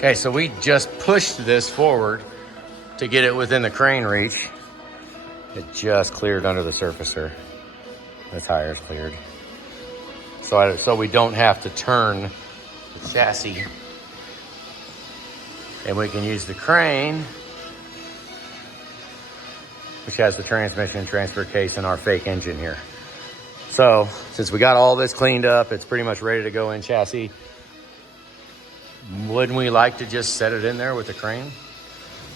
Okay, so we just pushed this forward to get it within the crane reach. It just cleared under the surfacer. The tire's cleared. So we don't have to turn the chassis. And we can use the crane, which has the transmission transfer case and our fake engine here. So since we got all this cleaned up, it's pretty much ready to go in chassis. Wouldn't we like to just set it in there with the crane?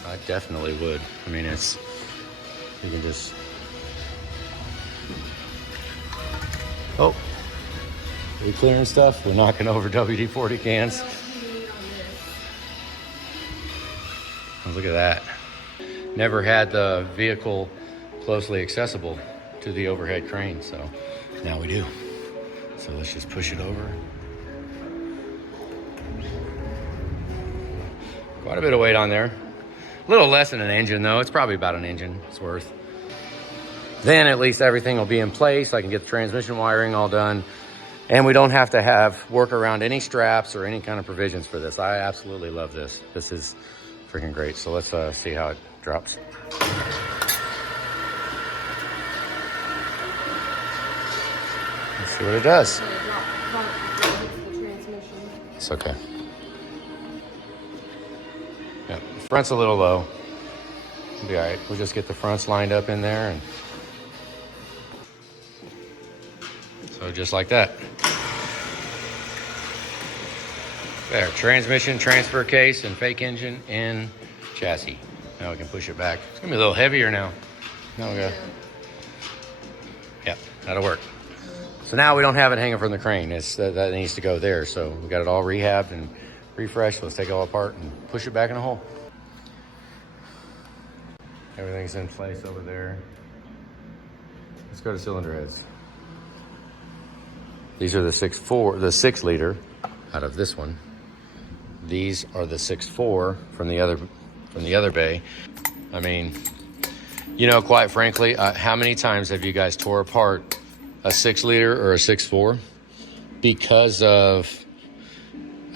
I definitely would. I mean, you can just, oh, are we clearing stuff? We're knocking over WD-40 cans. Oh, look at that. Never had the vehicle closely accessible to the overhead crane, so now we do. So let's just push it over. Quite a bit of weight on there. A little less than an engine though. It's probably about an engine's worth. Then at least everything will be in place. I can get the transmission wiring all done. And we don't have to work around any straps or any kind of provisions for this. I absolutely love this. This is freaking great. So let's see how it drops. Let's see what it does. It's okay. Yeah, the front's a little low. It'll be all right. We'll just get the fronts lined up in there, and so just like that. There, transmission, transfer case, and fake engine and chassis. Now we can push it back. It's gonna be a little heavier now. Now we go. Yep, that'll work. So now we don't have it hanging from the crane. That needs to go there. So we got it all rehabbed and refreshed. Let's take it all apart and push it back in a hole. Everything's in place over there. Let's go to cylinder heads. These are the 6 liter out of this one. These are the 6.4 from the other bay. I mean, you know, quite frankly, how many times have you guys tore apart a 6 liter or a 6.4 because of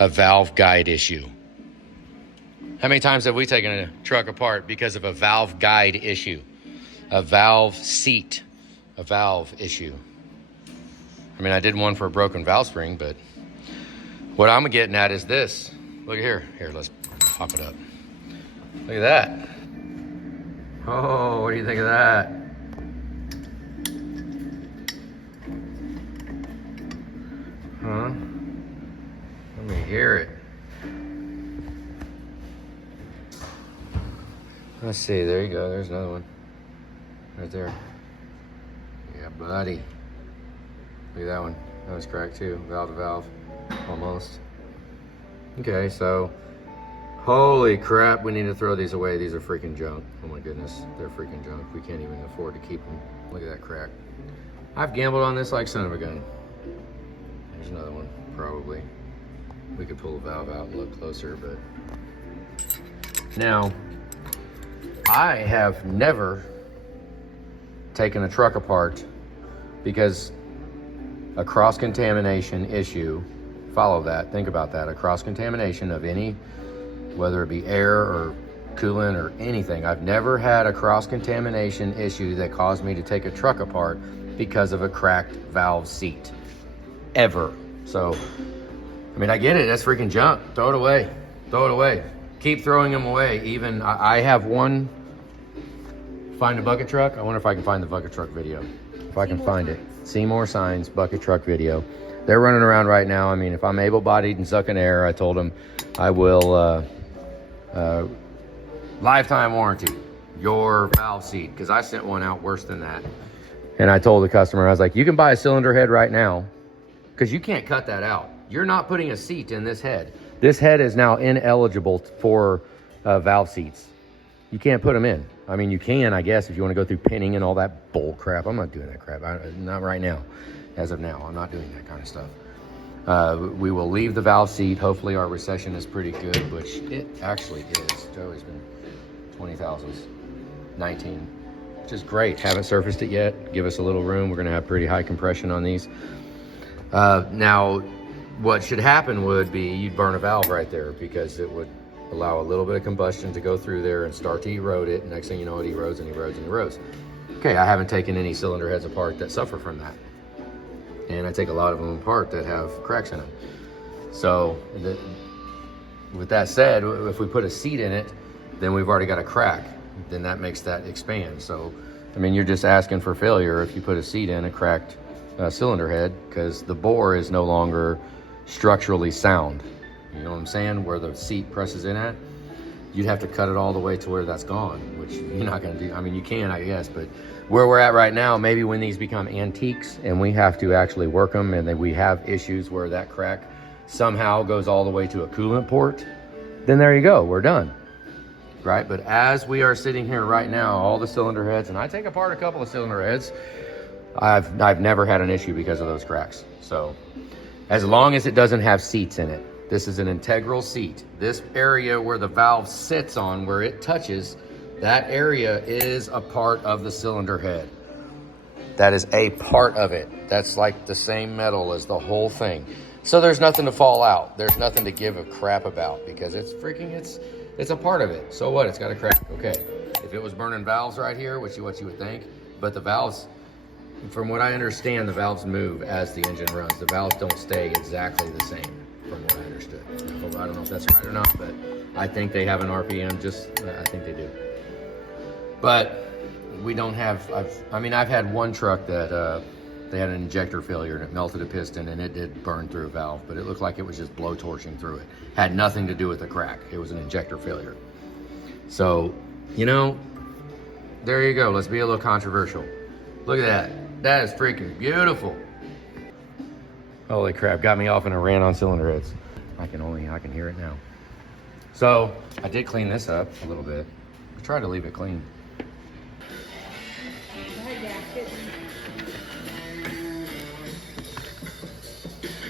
a valve guide issue? How many times have we taken a truck apart because of a valve guide issue, a valve seat, a valve issue? I mean, I did one for a broken valve spring, but what I'm getting at is this. Look here. Here, let's pop it up. Look at that. Oh, what do you think of that? Huh? Let me hear it. Let's see, there you go. There's another one. Right there. Yeah, buddy. Look at that one. That was cracked too. Valve to valve. Almost. Okay, so holy crap, we need to throw these away. These are freaking junk. Oh my goodness, they're freaking junk. We can't even afford to keep them. Look at that crack. I've gambled on this like son of a gun. There's another one, probably. We could pull the valve out and look closer, but now I have never taken a truck apart because a cross-contamination issue, follow that, think about that, a cross-contamination of any, whether it be air or coolant or anything. I've never had a cross-contamination issue that caused me to take a truck apart because of a cracked valve seat, ever. So, I mean, I get it, that's freaking junk. Throw it away, throw it away. Keep throwing them away. Even, I have one, find a bucket truck. I wonder if I can find the bucket truck video. If I can find it. Seymour Signs bucket truck video. They're running around right now. I mean, if I'm able-bodied and sucking air, I told them I will lifetime warranty your valve seat, because I sent one out worse than that. And I told the customer, I was like, you can buy a cylinder head right now because you can't cut that out. You're not putting a seat in this head. This head is now ineligible for valve seats. You can't put them in. I mean, you can, I guess, if you want to go through pinning and all that bull crap. I'm not doing that crap. Not right now. As of now, I'm not doing that kind of stuff. We will leave the valve seat. Hopefully our recession is pretty good, which it actually is. Joey's been 20,000s, 19, which is great. Haven't surfaced it yet. Give us a little room. We're going to have pretty high compression on these. Now, what should happen would be you'd burn a valve right there, because it would allow a little bit of combustion to go through there and start to erode it. Next thing you know, it erodes and erodes and erodes. Okay, I haven't taken any cylinder heads apart that suffer from that. And I take a lot of them apart that have cracks in them. So with that said, if we put a seat in it, then we've already got a crack. Then that makes that expand. So, I mean, you're just asking for failure if you put a seat in a cracked cylinder head, because the bore is no longer structurally sound. You know what I'm saying? Where the seat presses in at, you'd have to cut it all the way to where that's gone, which you're not gonna do. I mean, you can, I guess, but where we're at right now, maybe when these become antiques and we have to actually work them, and then we have issues where that crack somehow goes all the way to a coolant port, then there you go, we're done. Right? But as we are sitting here right now, all the cylinder heads, and I take apart a couple of cylinder heads, I've never had an issue because of those cracks. So as long as it doesn't have seats in it. This is an integral seat. This area where the valve sits on, where it touches, that area is a part of the cylinder head. That is a part of it. That's like the same metal as the whole thing. So there's nothing to fall out. There's nothing to give a crap about, because it's a part of it. So what? It's got a crack. Okay. If it was burning valves right here, which is what you would think, but the valves, from what I understand, the valves move as the engine runs. The valves don't stay exactly the same, from what I understood. I don't know if that's right or not, but I think they have an RPM, I think they do. But we don't have, I've had one truck that they had an injector failure and it melted a piston and it did burn through a valve, but it looked like it was just blow torching through it. Had nothing to do with the crack. It was an injector failure. So, you know, there you go. Let's be a little controversial. Look at that. That is freaking beautiful. Holy crap, got me off in a rant on cylinder heads. I can hear it now. So I did clean this up a little bit. I tried to leave it clean.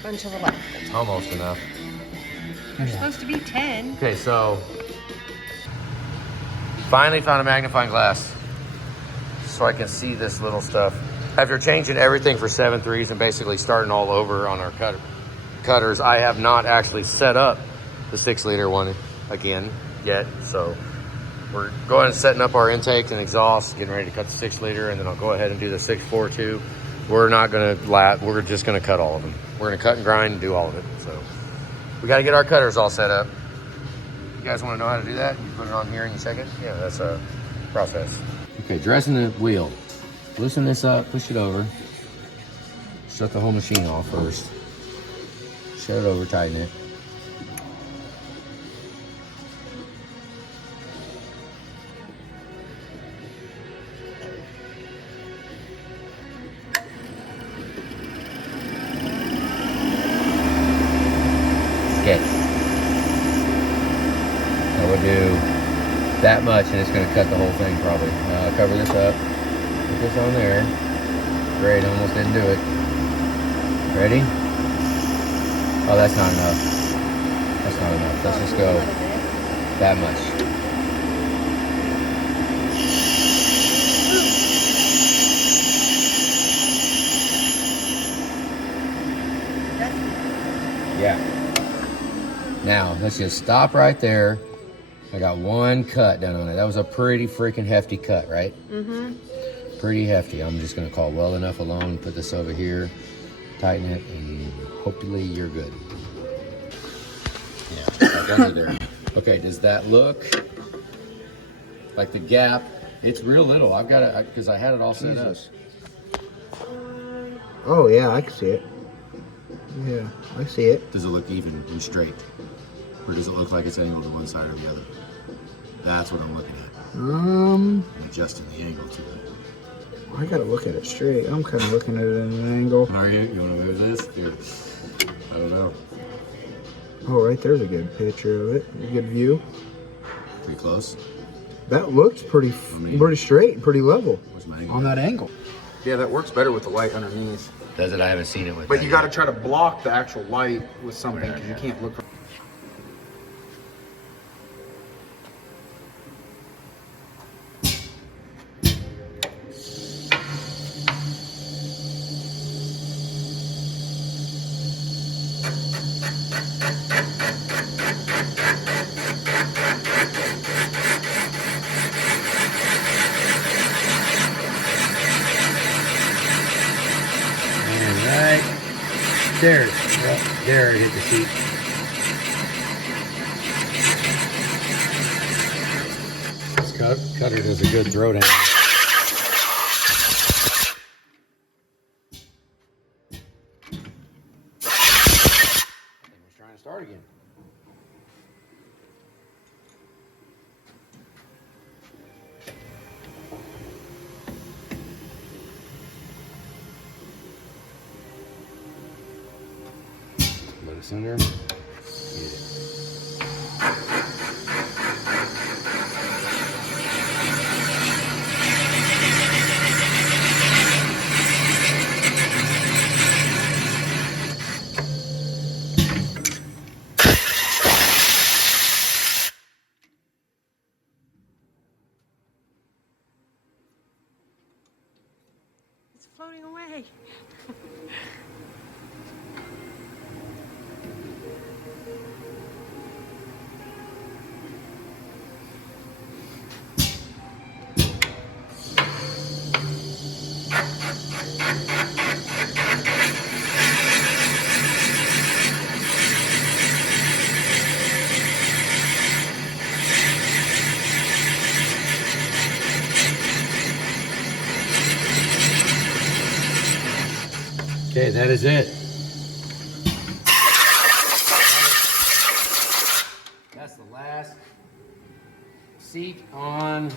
Bunch of electrical. It's almost enough. There's supposed to be 10. Okay, so finally found a magnifying glass so I can see this little stuff. After changing everything for 7.3s and basically starting all over on our cutters, I have not actually set up the 6-liter one again yet. So we're going and setting up our intake and exhaust, getting ready to cut the 6-liter, and then I'll go ahead and do the 6.42. We're not gonna we're just gonna cut all of them. We're gonna cut and grind and do all of it. So we gotta get our cutters all set up. You guys wanna know how to do that? You put it on here and you check it? Yeah, that's a process. Okay, dressing the wheel. Loosen this up, push it over. Shut the whole machine off first. Shut it over, tighten it. Okay. That would do that much and it's gonna cut the whole thing probably. Cover this up. Put this on there. Great, almost didn't do it. Ready? Oh, that's not enough. That's not enough. Let's just go that much. Yeah. Now, let's just stop right there. I got one cut done on it. That was a pretty freaking hefty cut, right? Mm-hmm. Pretty hefty. I'm just gonna call well enough alone, put this over here, tighten it, and hopefully you're good. Yeah, back under there. Okay, does that look like the gap? It's real little. I've got it, because I had it all set up. Oh yeah, I can see it. Yeah, I see it. Does it look even and straight? Or does it look like it's angled to one side or the other? That's what I'm looking at. I'm adjusting the angle to it. I gotta look at it straight. I'm kind of looking at it at an angle. Are you? You want to move this? Here. I don't know. Oh, right there's a good picture of it. A good view. Pretty close. That looks pretty straight and pretty level Where's my angle? on that angle. Yeah, that works better with the light underneath. Does it? I haven't seen it with. But you got to try to block the actual light with something because you can't look. there. Yep, there, hit the seat. This cutter does a good throw down. Trying to start again. Let it in there. It's floating away. Okay, that is it. That's the last seat on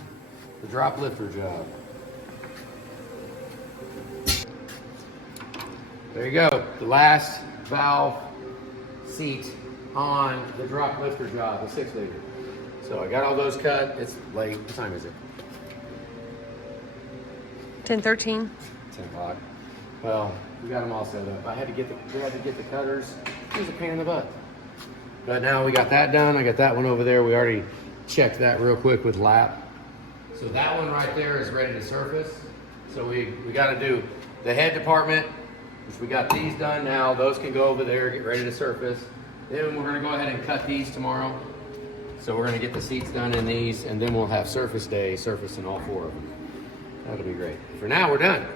the drop lifter job. There you go, the last valve seat on the drop lifter job, the 6 liter. So I got all those cut. It's late. What time is it? 10:13. 10 o'clock. Well, we got them all set up. We had to get the cutters. It was a pain in the butt. But now we got that done. I got that one over there. We already checked that real quick with lap. So that one right there is ready to surface. So we got to do the head department, which we got these done now. Those can go over there, get ready to surface. Then we're going to go ahead and cut these tomorrow. So we're going to get the seats done in these, and then we'll have surface day, surfacing all 4 of them. That'll be great. For now, we're done.